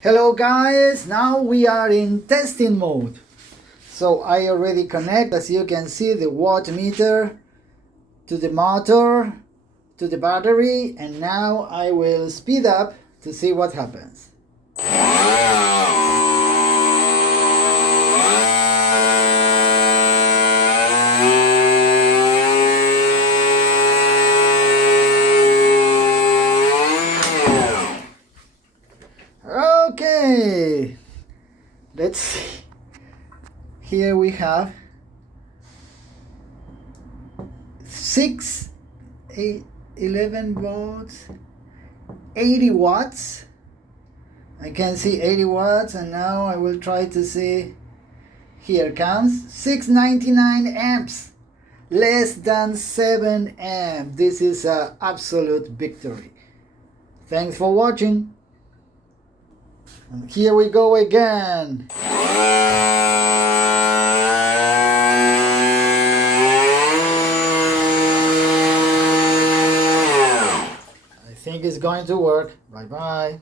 Hello guys, now we are in testing mode. So I already connect, as you can see, the watt meter to the motor, to the battery, and now I will speed up to see what happens. Okay, let's see. Here we have 11 volts, 80 watts. I can see 80 watts, and now I will try to see. Here comes 699 amps, less than 7 amps. This is an absolute victory. Thanks for watching. And here we go again. I think it's going to work. Bye bye.